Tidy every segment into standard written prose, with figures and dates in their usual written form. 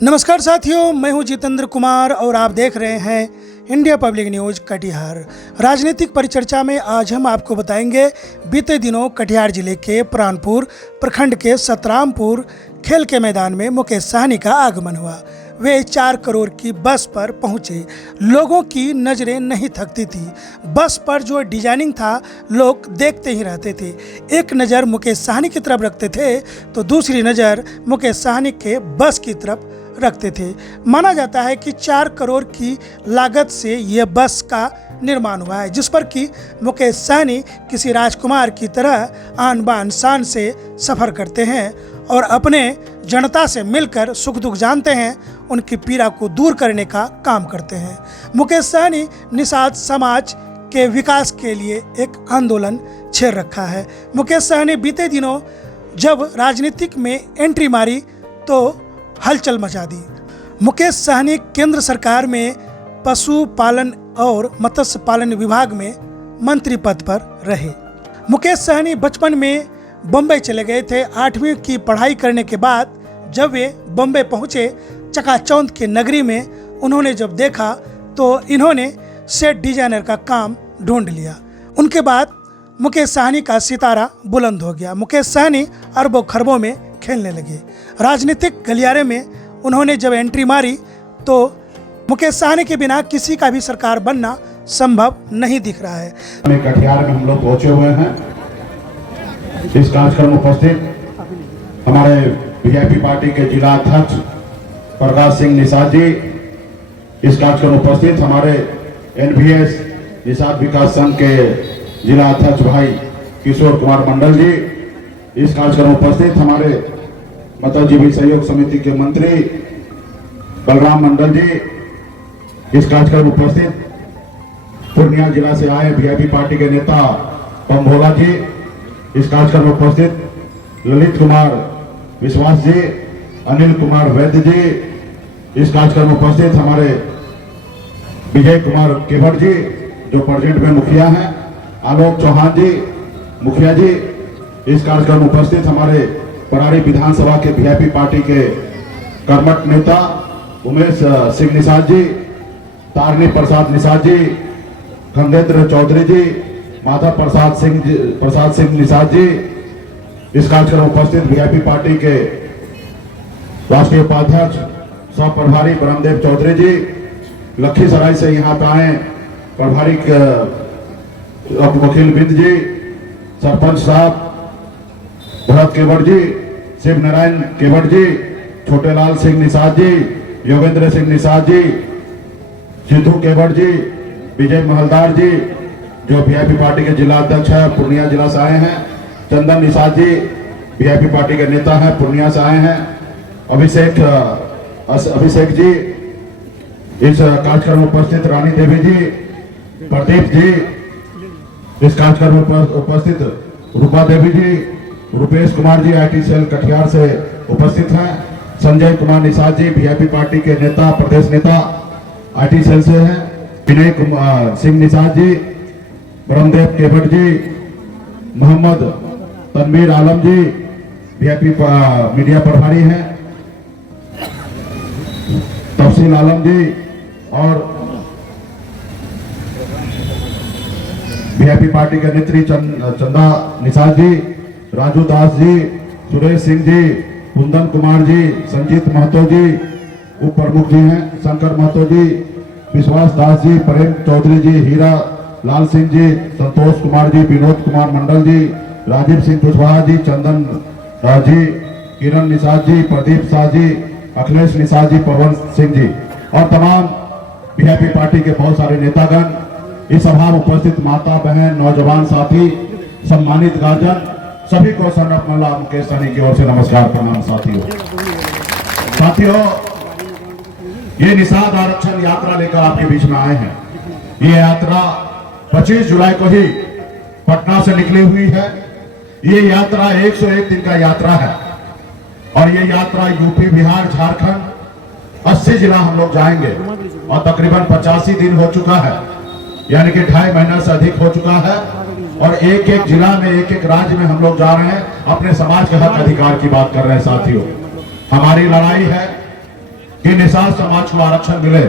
नमस्कार साथियों, मैं हूं जितेंद्र कुमार और आप देख रहे हैं इंडिया पब्लिक न्यूज कटिहार। राजनीतिक परिचर्चा में आज हम आपको बताएंगे बीते दिनों कटिहार जिले के प्राणपुर प्रखंड के सतरामपुर खेल के मैदान में मुकेश साहनी का आगमन हुआ। वे 4 करोड़ की बस पर पहुंचे। लोगों की नज़रें नहीं थकती थी। बस पर जो डिजाइनिंग था लोग देखते ही रहते थे। एक नज़र मुकेश साहनी की तरफ रखते थे तो दूसरी नज़र मुकेश साहनी के बस की तरफ रखते थे। माना जाता है कि 4 करोड़ की लागत से यह बस का निर्माण हुआ है, जिस पर कि मुकेश साहनी किसी राजकुमार की तरह आन बान शान से सफ़र करते हैं और अपने जनता से मिलकर सुख दुख जानते हैं, उनकी पीड़ा को दूर करने का काम करते हैं। मुकेश साहनी निषाद समाज के विकास के लिए एक आंदोलन छेड़ रखा है। मुकेश साहनी बीते दिनों जब राजनीतिक में एंट्री मारी तो हलचल मचा दी। मुकेश साहनी केंद्र सरकार में पशुपालन और मत्स्य पालन विभाग में मंत्री पद पर रहे। मुकेश साहनी बचपन में बम्बई चले गए थे। 8वीं की पढ़ाई करने के बाद जब वे बम्बई पहुंचे, चकाचौंध की नगरी में उन्होंने जब देखा तो इन्होंने सेट डिजाइनर का काम ढूंढ लिया। उनके बाद मुकेश साहनी का सितारा बुलंद हो गया। मुकेश साहनी अरबों खरबों में खेलने लगे। राजनीतिक गलियारे में उन्होंने जब एंट्री मारी तो मुकेश साहनी के बिना किसी का भी सरकार बनना संभव नहीं दिख रहा है। कटिहार में हम लोग पहुंचे हुए हैं। इस कार्यक्रम में उपस्थित हमारे वीआईपी पार्टी के जिला अध्यक्ष प्रकाश सिंह निषाद जी, इस कार्यक्रम में उपस्थित हमारे एनवीएस निषाद विकास संघ के जिला अध्यक्ष भाई किशोर कुमार मंडल जी, इस कार्यक्रम में उपस्थित हमारे मतजीवी सहयोग समिति के मंत्री बलराम मंडल जी, इस कार्यक्रम में उपस्थित पूर्णिया जिला से आए वीआईपी पार्टी के नेता पम भोला जी, इस कार्यक्रम में उपस्थित ललित कुमार विश्वास जी, अनिल कुमार वैद्य जी, इस कार्यक्रम में उपस्थित हमारे विजय कुमार केवट जी जो प्रेजेंट में मुखिया हैं, आलोक चौहान जी मुखिया जी, इस कार्यक्रम में उपस्थित हमारे परारी विधानसभा के वीआईपी पार्टी के कर्मठ नेता उमेश सिंह निषाद जी, तारनी प्रसाद निषाद जी, खंडेन्द्र चौधरी जी, माधव प्रसाद सिंह निषाद जी, इस कार्यक्रम में उपस्थित वीआईपी पार्टी के राष्ट्रीय उपाध्यक्ष सह प्रभारी ब्रह्मदेव चौधरी जी, लखीसराय से यहाँ पे आए प्रभारी वकील बिंद जी, सरपंच साहब भरत केवट जी, शिव नारायण केवट जी, छोटेलाल सिंह निषाद जी, योगेंद्र सिंह निषाद जी, सिद्धू केवट जी, विजय महलदार जी जो वीआईपी पार्टी के जिला अध्यक्ष है, पूर्णिया जिला से आए हैं, चंदन निषाद जी वीआईपी पार्टी के नेता हैं, पूर्णिया से आए हैं, अभिषेक जी, इस कार्यक्रम में उपस्थित रानी देवी जी, प्रदीप जी, इस कार्यक्रम में उपस्थित रूपा देवी जी, रुपेश कुमार जी आईटी सेल कटिहार से उपस्थित हैं, संजय कुमार निषाद जी वीआईपी पार्टी के नेता प्रदेश नेता आईटी सेल से हैं, विनय सिंह निषाद जी, ब्रह्मदेव केवट जी, मोहम्मद तनवीर आलम जी वीआईपी मीडिया प्रभारी हैं, तफसील आलम जी और वीआईपी पार्टी के नेत्री चंदा निषाद जी, राजू दास जी, सुरेश सिंह जी, कुंदन कुमार जी, संजीत महतो जी उप प्रमुख जी हैं, शंकर महतो जी, विश्वास दास जी, प्रेम चौधरी जी, हीरा लाल सिंह जी, संतोष कुमार जी, विनोद कुमार मंडल जी, राजीव सिंह कुशवाहा जी, चंदन जी, किरण निषाद जी, प्रदीप शाह जी, अखिलेश निषाद जी, पवन सिंह जी और तमाम वीआईपी पार्टी के बहुत सारे नेतागण, इस सभा में उपस्थित माता बहन नौजवान साथी सम्मानित गार्जियन, सभी को सर्वप्रथम मुकेश साहनी की ओर से नमस्कार प्रणाम। साथियों ये निषाद आरक्षण यात्रा लेकर आपके बीच में आए हैं। ये यात्रा 25 जुलाई को ही पटना से निकली हुई है। ये यात्रा 101 दिन का यात्रा है और ये यात्रा यूपी बिहार झारखंड 80 जिला हम लोग जाएंगे और तकरीबन 85 दिन हो चुका है, यानी कि 2.5 महीना से अधिक हो चुका है और एक एक जिला में एक एक राज्य में हम लोग जा रहे हैं, अपने समाज के हक अधिकार की बात कर रहे हैं। साथियों हमारी लड़ाई है कि निषाद समाज को आरक्षण मिले।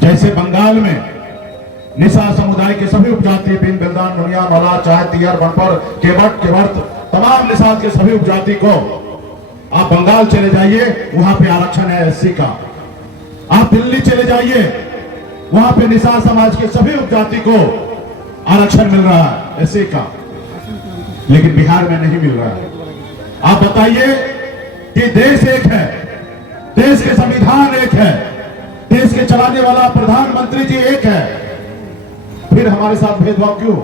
जैसे बंगाल में निषाद समुदाय के सभी उपजाति बिन बिल्दान मुनिया मौला चाहे तियर बनपर केवट तमाम निषाद के सभी उपजाति को आप बंगाल चले जाइए, वहां पे आरक्षण है एससी का। आप दिल्ली चले जाइए, वहां पे निषाद समाज के सभी उपजाति को आरक्षण मिल रहा है एससी का, लेकिन बिहार में नहीं मिल रहा है। आप बताइए कि देश एक है, देश के संविधान एक है, देश के चलाने वाला प्रधानमंत्री जी एक है, फिर हमारे साथ भेदभाव क्यों?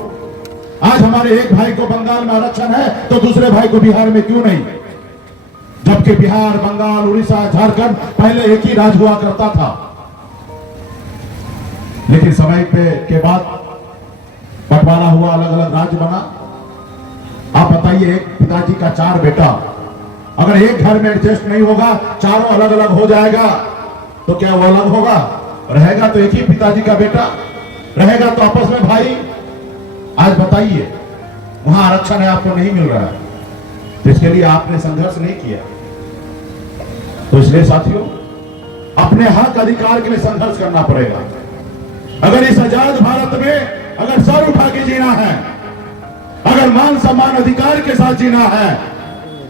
आज हमारे एक भाई को बंगाल में आरक्षण है तो दूसरे भाई को बिहार में क्यों नहीं? जबकि बिहार, बंगाल, उड़ीसा, झारखंड पहले एक ही राज्य हुआ करता था, लेकिन समय के बाद बंटवारा हुआ, अलग अलग राज्य बना। आप बताइए, एक पिताजी का 4 बेटा, अगर एक घर में एडजस्ट नहीं होगा, चारों अलग अलग हो जाएगा, तो क्या वो अलग होगा? रहेगा तो एक ही पिताजी का बेटा, रहेगा तो आपस में भाई। आज बताइए, वहां आरक्षण है, आपको नहीं मिल रहा है, तो इसके लिए आपने संघर्ष नहीं किया। तो इसलिए साथियों, अपने हक अधिकार के लिए संघर्ष करना पड़ेगा। अगर इस आजाद भारत में अगर सर उठा के जीना है, अगर मान सम्मान अधिकार के साथ जीना है,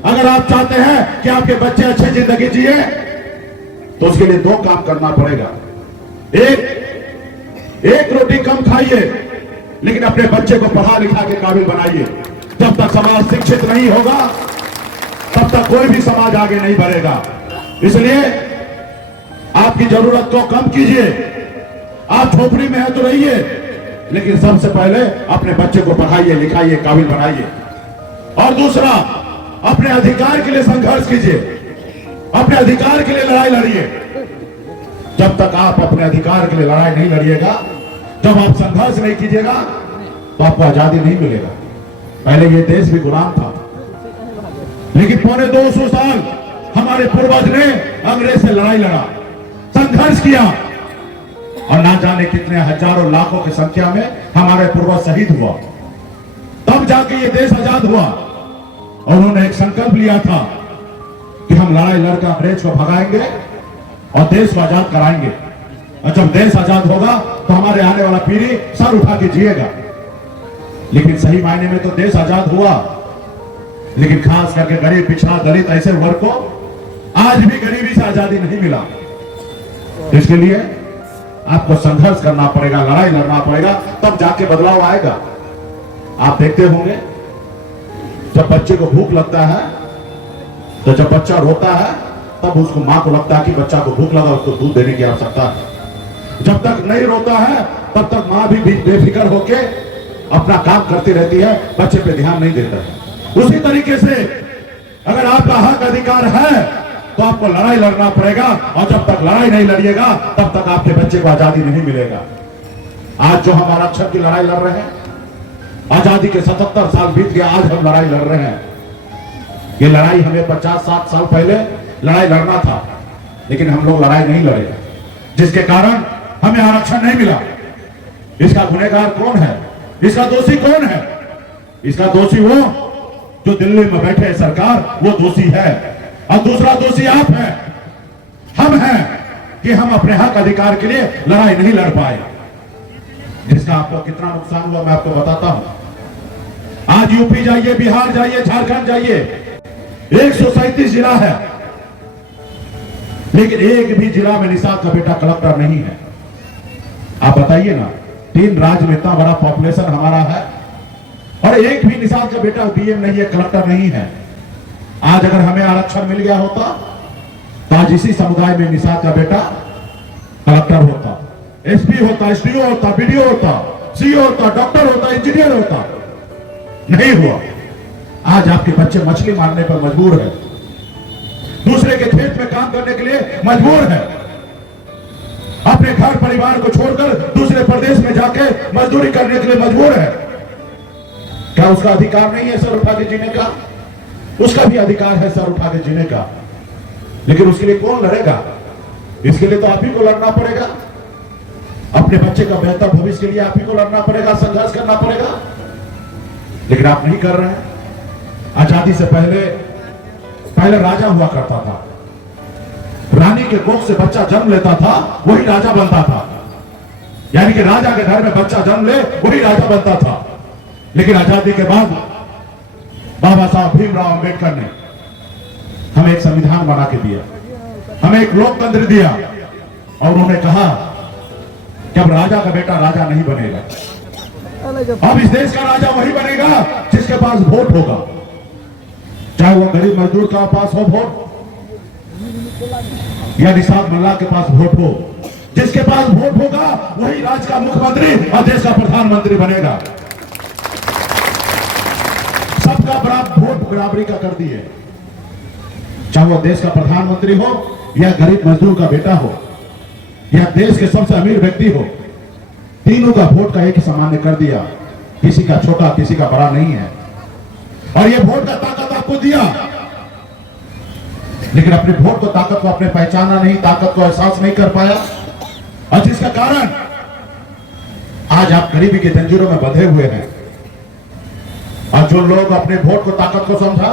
अगर आप चाहते हैं कि आपके बच्चे अच्छी जिंदगी जिए, तो उसके लिए 2 काम करना पड़ेगा। एक रोटी कम खाइए, लेकिन अपने बच्चे को पढ़ा लिखा के काबिल बनाइए। जब तक समाज शिक्षित नहीं होगा, तब तक कोई भी समाज आगे नहीं बढ़ेगा। इसलिए आपकी जरूरत को कम कीजिए। आप झोपड़ी में है तो रहिए, लेकिन सबसे पहले अपने बच्चे को पढ़ाइए, लिखाइए, काबिल बनाइए। और दूसरा, अपने अधिकार के लिए संघर्ष कीजिए, अपने अधिकार के लिए लड़ाई लड़िए। जब तक आप अपने अधिकार के लिए लड़ाई नहीं लड़िएगा, जब आप संघर्ष नहीं कीजिएगा, तो आपको आजादी नहीं मिलेगा। पहले ये देश भी गुलाम था, लेकिन पौने 200 साल हमारे पूर्वज ने अंग्रेज से लड़ाई लड़ा, संघर्ष किया, और ना जाने कितने हजारों लाखों की संख्या में हमारे पूर्वज शहीद हुआ। तब जाके ये देश आजाद हुआ। और उन्होंने एक संकल्प लिया था कि हम लड़ाई लड़कर अंग्रेज को भगाएंगे और देश को आजाद कराएंगे, और जब देश आजाद होगा तो हमारे आने वाला पीढ़ी सर उठा के जिएगा। लेकिन सही मायने में तो देश आजाद हुआ, लेकिन खास करके गरीब, पिछड़ा, दलित ऐसे वर्ग को आज भी गरीबी से आजादी नहीं मिला। इसके लिए आपको संघर्ष करना पड़ेगा, लड़ाई लड़ना पड़ेगा, तब जाके बदलाव आएगा। आप देखते होंगे, जब बच्चे को भूख लगता है, तो जब बच्चा रोता है, तब उसको मां को लगता है कि बच्चा को भूख लगा, उसको दूध देने की आवश्यकता है। जब तक नहीं रोता है, तब तक मां भी बेफिक्र होके अपना काम करती रहती है, बच्चे पे ध्यान नहीं देता है। उसी तरीके से अगर आपका हक अधिकार है, तो आपको लड़ाई लड़ना पड़ेगा, और जब तक लड़ाई नहीं लड़िएगा, तब तक आपके बच्चे को आजादी नहीं मिलेगा। आज जो हम आरक्षण की लड़ाई लड़ रहे हैं, आजादी के 77 साल बीत गया, आज हम लड़ाई लड़ रहे हैं। ये लड़ाई हमें 50-60 साल पहले लड़ाई लड़ना था, लेकिन हम लोग लड़ाई नहीं लड़े, जिसके कारण हमें आरक्षण नहीं मिला। इसका गुनहगार कौन है? इसका दोषी कौन है? इसका दोषी वो जो दिल्ली में बैठे है सरकार, वो दोषी है, और दूसरा दोषी आप हैं, हम हैं, कि हम अपने हक अधिकार के लिए लड़ाई नहीं लड़ पाए, जिसका आपको कितना नुकसान हुआ मैं आपको बताता हूं। आज यूपी जाइए, बिहार जाइए, झारखंड जाइए, 137 जिला है, लेकिन एक भी जिला में निषाद का बेटा कलेक्टर नहीं है। आप बताइए ना, 3 राज्य में इतना बड़ा पॉपुलेशन हमारा है, और एक भी निषाद का बेटा डीएम नहीं है, कलेक्टर नहीं है। आज अगर हमें आरक्षण मिल गया होता, तो आज इसी समुदाय में निषाद का बेटा कलेक्टर होता, एसपी होता, एसडीओ होता, बीडीओ होता, सीओ होता, डॉक्टर होता, इंजीनियर होता। नहीं हुआ। आज आपके बच्चे मछली मारने पर मजबूर है, दूसरे के खेत में काम करने के लिए मजबूर है, अपने घर परिवार को छोड़कर दूसरे प्रदेश में जाके मजदूरी करने के लिए मजबूर है। क्या उसका अधिकार नहीं है सर उठा के जीने का? उसका भी अधिकार है सर उठा के जीने का, लेकिन उसके लिए कौन लड़ेगा? इसके लिए तो आप ही को लड़ना पड़ेगा। अपने बच्चे का बेहतर भविष्य के लिए आप ही को लड़ना पड़ेगा, संघर्ष करना पड़ेगा, लेकिन आप नहीं कर रहे हैं। आजादी से पहले राजा हुआ करता था, के कोख से बच्चा जन्म लेता था वही राजा बनता था, यानी कि राजा के घर में बच्चा जन्म ले वही राजा बनता था। लेकिन आजादी के बाद बाबा साहब भीमराव अंबेडकर ने हमें एक संविधान बना के दिया, हमें एक लोकतंत्र दिया, और उन्होंने कहा कि अब राजा का बेटा राजा नहीं बनेगा, अब इस देश का राजा वही बनेगा जिसके पास वोट होगा, चाहे वो गरीब मजदूर का पास हो वोट या निसाब मल्ला के पास वोट हो, जिसके पास वोट होगा वही राज्य का मुख्यमंत्री और देश का प्रधानमंत्री बनेगा। सबका वोट बराबरी का कर दिए, चाहे वो देश का प्रधानमंत्री हो या गरीब मजदूर का बेटा हो या देश के सबसे अमीर व्यक्ति हो, तीनों का वोट का एक ही सामान्य कर दिया, किसी का छोटा किसी का बड़ा नहीं है। और ये वोट का ताकत आपको दिया, लेकिन अपने वोट को ताकत को आपने पहचाना नहीं, ताकत को एहसास नहीं कर पाया, और जिसका कारण आज आप गरीबी के जंजीरों में बंधे हुए हैं। और जो लोग अपने वोट को ताकत को समझा,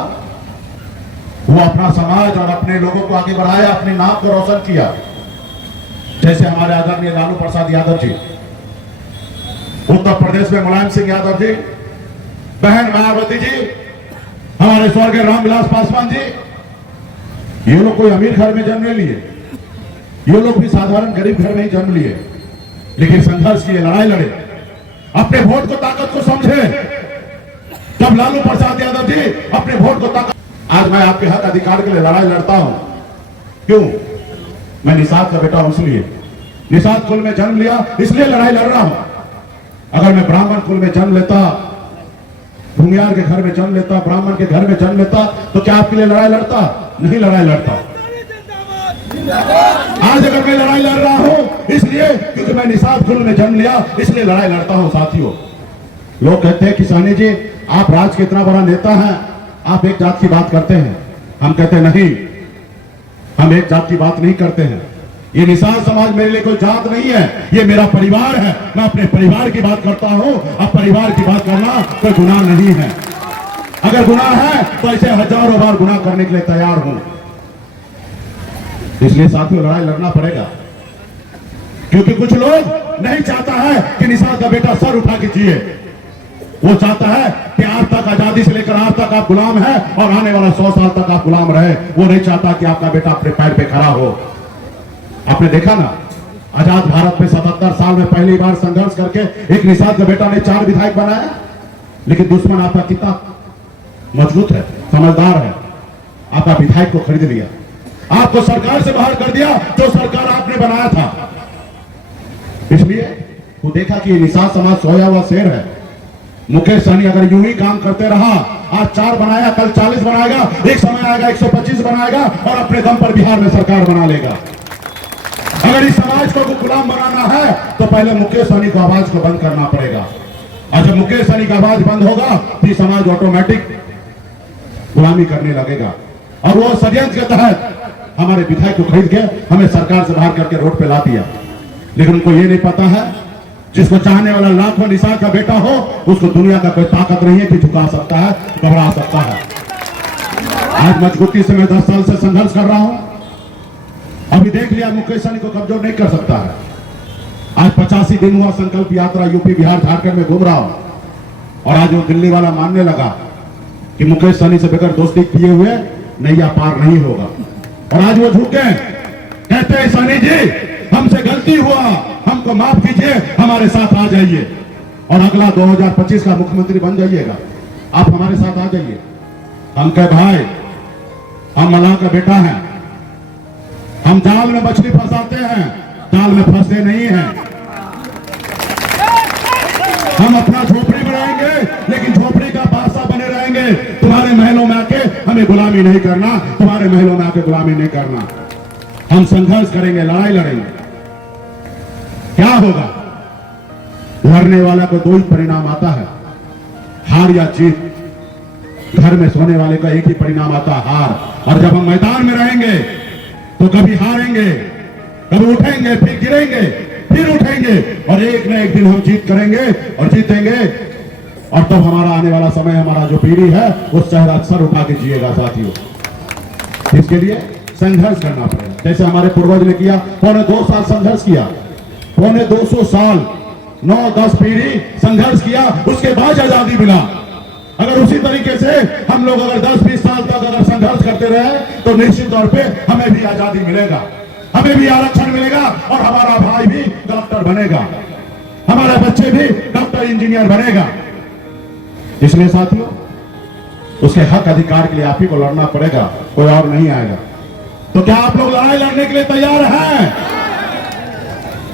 वो अपना समाज और अपने लोगों को आगे बढ़ाया, अपने नाम को रोशन किया। जैसे हमारे आदरणीय लालू प्रसाद यादव जी, उत्तर प्रदेश में मुलायम सिंह यादव जी, बहन मायावती जी, हमारे स्वर्गीय रामविलास पासवान जी, ये लोग कोई अमीर घर में जन्म नहीं लिए, ये लोग भी साधारण गरीब घर में ही जन्म लिए, लेकिन संघर्ष किए, लड़ाई लड़े, अपने वोट को ताकत को समझे। जब लालू प्रसाद यादव जी अपने वोट को ताकत, आज मैं आपके हक अधिकार के लिए लड़ाई लड़ता हूं। क्यों? मैं निषाद का बेटा हूं, इसलिए निषाद कुल में जन्म लिया, इसलिए लड़ाई लड़ रहा हूं। अगर मैं ब्राह्मण कुल में जन्म लेता, भूमियार के घर में जन्म लेता, ब्राह्मण के घर में जन्म लेता, तो क्या आपके लिए लड़ाई लड़ता? नहीं लड़ाई लड़ता। आज अगर मैं लड़ाई लड़ रहा हूं इसलिए क्योंकि मैं निषाद कुल में जन्म लिया, इसलिए लड़ाई लड़ता हूं। साथियों, लोग कहते हैं किसानी जी आप राज के इतना बड़ा नेता हैं, आप एक जात की बात करते हैं। हम कहते हैं नहीं, हम एक जात की बात नहीं करते हैं। ये निषाद समाज मेरे लिए कोई जात नहीं है, ये मेरा परिवार है। मैं अपने परिवार की बात करता हूं। अब परिवार की बात करना कोई गुनाह नहीं है। अगर गुनाह है तो ऐसे हजारों बार गुनाह करने के लिए तैयार हूं। इसलिए साथियों लड़ाई लड़ना पड़ेगा, क्योंकि कुछ लोग नहीं चाहता है कि निषाद का बेटा सर उठा के जिए। वो चाहता है कि आज तक आजादी से लेकर आज तक आप गुलाम हैं और आने वाला 100 साल तक आप गुलाम रहे। वो नहीं चाहता कि आपका बेटा अपने पैर पे खड़ा हो। आपने देखा ना, आजाद भारत में 77 साल में पहली बार संघर्ष करके एक निषाद का बेटा ने 4 विधायक बनाया, लेकिन दुश्मन आपका कितना मजबूत है, समझदार है, आपका विधायक को खरीद लिया, आपको सरकार से बाहर कर दिया, जो सरकार आपने बनाया था। इसलिए वो देखा कि ये निषाद समाज सोया हुआ शेर है। मुकेश सहनी अगर यूं ही काम करते रहा, आज 4 बनाया, कल 40 बनाएगा, एक समय आएगा 125 बनाएगा और अपने दम पर बिहार में सरकार बना लेगा। अगर इस समाज को गुलाम बनाना है तो पहले मुकेश सहनी को आवाज को बंद करना पड़ेगा, और जब मुकेश सहनी का आवाज बंद होगा तो समाज ऑटोमेटिक गुलामी करने लगेगा। और वो षड्यंत्र के तहत हमारे विधायक को खरीद के हमें सरकार से बाहर करके रोड पे ला दिया। लेकिन उनको ये नहीं पता है, जिसको चाहने वाला लाखों निषाद का बेटा हो, उसको दुनिया का कोई ताकत नहीं है कि झुका सकता है, घबरा सकता है। आज मजबूती से मैं 10 साल से संघर्ष कर रहा हूं। अभी देख लिया मुकेश सहनी को कमजोर नहीं कर सकता है। आज 85 दिन हुआ संकल्प यात्रा यूपी बिहार झारखंड में घूम रहा हूं, और आज वो दिल्ली वाला मानने लगा कि मुकेश सहनी से बगैर दोस्ती किए हुए नैया पार नहीं होगा। और आज वो झुके, कहते हैं सहनी जी हमसे गलती हुआ, हमको माफ कीजिए, हमारे साथ आ जाइए और अगला 2025 का मुख्यमंत्री बन जाइएगा, आप हमारे साथ आ जाइए। हम कहे भाई हम मल्लाह का बेटा हैं, हम जाल में मछली फंसाते हैं, जाल में फंसते नहीं हैं। हम अपना झोपड़ी बनाएंगे, लेकिन झोपड़ी का बादशाह बने रहेंगे। तुम्हारे महलों में आके हमें गुलामी नहीं करना, तुम्हारे महलों में आके गुलामी नहीं करना। हम संघर्ष करेंगे, लड़ाई लड़ेंगे। क्या होगा? लड़ने वाला को 2 ही परिणाम आता है, हार या जीत। घर में सोने वाले का एक ही परिणाम आता है, हार। और जब हम मैदान में रहेंगे तो कभी हारेंगे, कभी उठेंगे, फिर गिरेंगे, फिर उठेंगे, और एक न एक दिन हम जीत करेंगे और जीतेंगे। और तब हमारा आने वाला समय, हमारा जो पीढ़ी है, उस चेहरा सर उठा के जिएगा। साथियों, इसके लिए संघर्ष करना पड़ेगा। जैसे हमारे पूर्वज ने किया, पौने 2 साल संघर्ष किया, पौने 200 साल 9-10 पीढ़ी संघर्ष किया, उसके बाद आजादी मिला। अगर उसी तरीके से हम लोग अगर 10-20 साल तक अगर संघर्ष करते रहे तो निश्चित तौर पे हमें भी आजादी मिलेगा, हमें भी आरक्षण मिलेगा और हमारा भाई भी डॉक्टर बनेगा, हमारे बच्चे भी डॉक्टर इंजीनियर बनेगा। इसलिए साथियों, उसके हक अधिकार के लिए आप ही को लड़ना पड़ेगा, कोई और नहीं आएगा। तो क्या आप लोग लड़ाई लड़ने के लिए तैयार हैं?